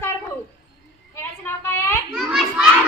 नमस्कार भाऊ. खेळाचं नाव काय आहे? नमस्कार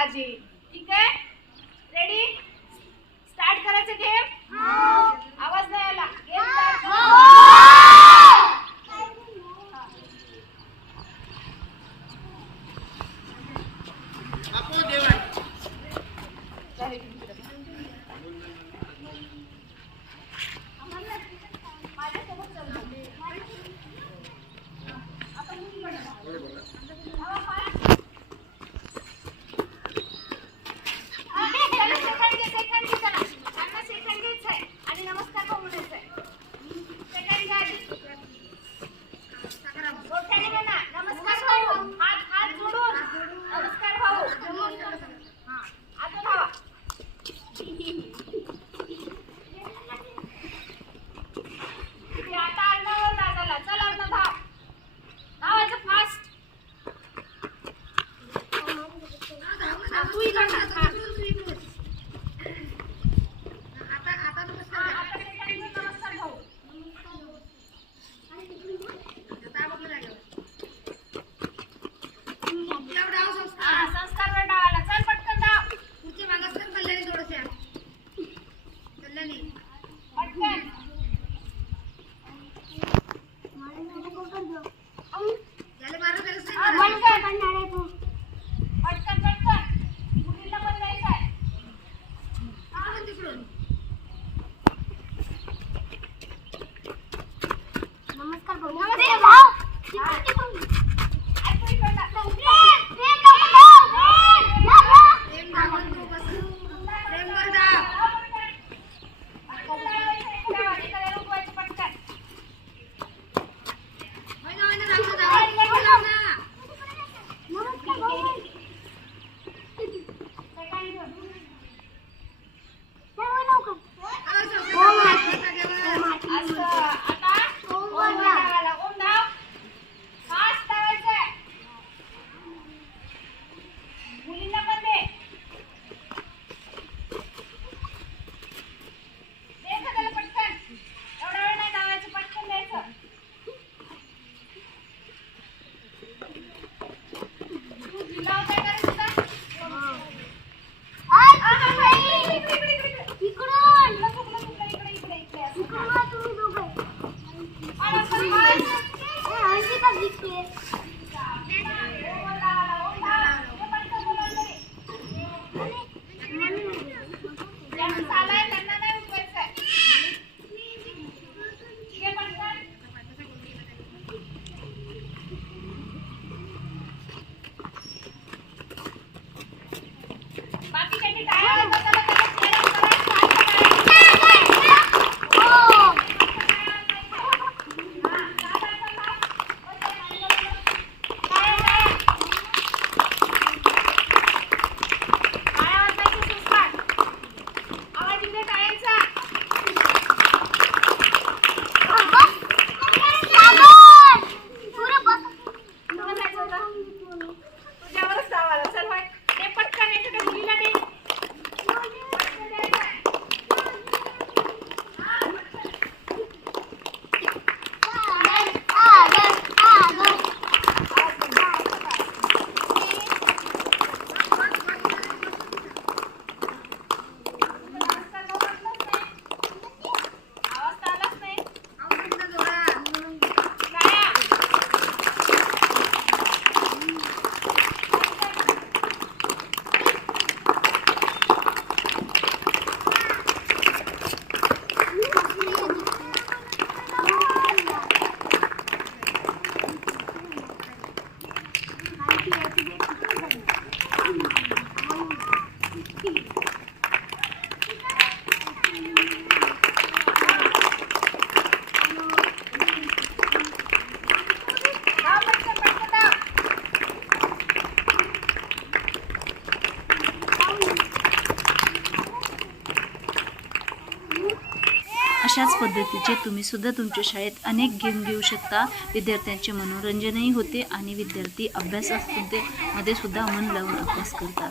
राजे ठीक आहे? रेडी स्टार्ट करायचं गेम बाकी काही काय happy everyone. अशाच पद्धतीचे तुम्ही सुद्धा तुमच्या शाळेत अनेक गेम घेऊ शकता. विद्यार्थ्यांचे मनोरंजनही होते आणि विद्यार्थी अभ्यासामध्ये मध्ये सुद्धा मन लावून अभ्यास करतात.